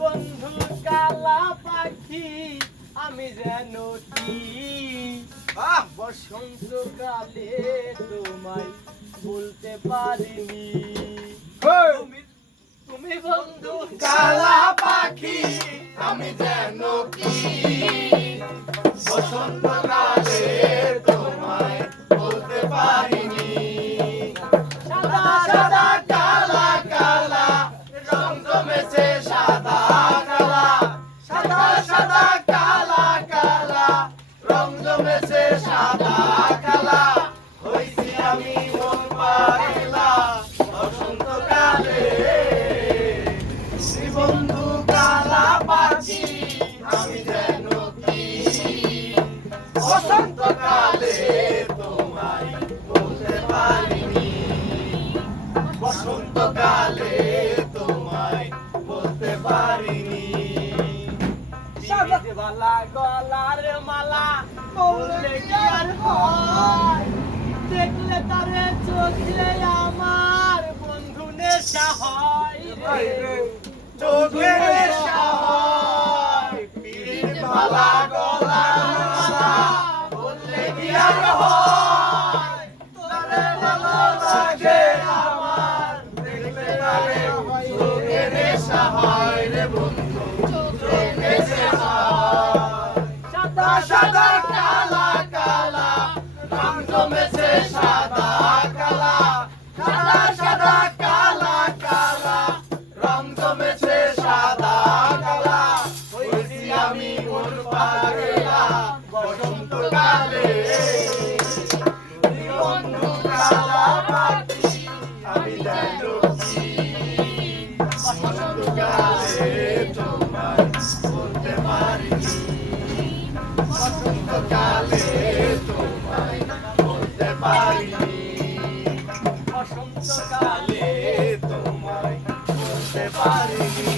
বন্ধু কালা পাখি আমি যেন কি বসন্তকালে তোমায় বলতে পারিনি। তুমি বন্ধু কালা পাখি আমি যেন কি বসন্তকালে তোমায় বলতে পারিনি। সাদা সাদা কালা কালা রং জমেছে সাদা কালা, সাদা সাদা কালা কালা রং জমেছে সাদা কালা। হইছি আমি মন পাগলা বসন্তকালে। বন্ধু কালা পাখি আমি যেন কি বসন্তকালে তোমায় বলতে পারিনি। বসন্তকালে তোমায় বলতে পারিনি। বালা গলার মালা বললে কি আর হয়, দেখলে তারে চোখে আমার বন্ধু নেশা হয় রে। চোখে নেশা হয়, পিরিত বালা গলার মালা বললে কি আর হয়, তোরে ভালো লাগে আমার, দেখলে তারে চোখে নেশা হয় রে বন্ধু, চোখে নেশা হয়। সাদা সাদা কালা কালা রং জমেছে সাদা কালা, সাদা সাদা কালা কালা রং জমেছে সাদা কালা। হইছি আমি মন পাগলা বসন্তকালে। বন্ধু কালা পাখি আমি যেন কি বসন্তকালে তোমায় বলতে পারিনি। বসন্তকালে তোমায় বলতে পারিনি। বসন্তকালে তোমায় বলতে পারিনি।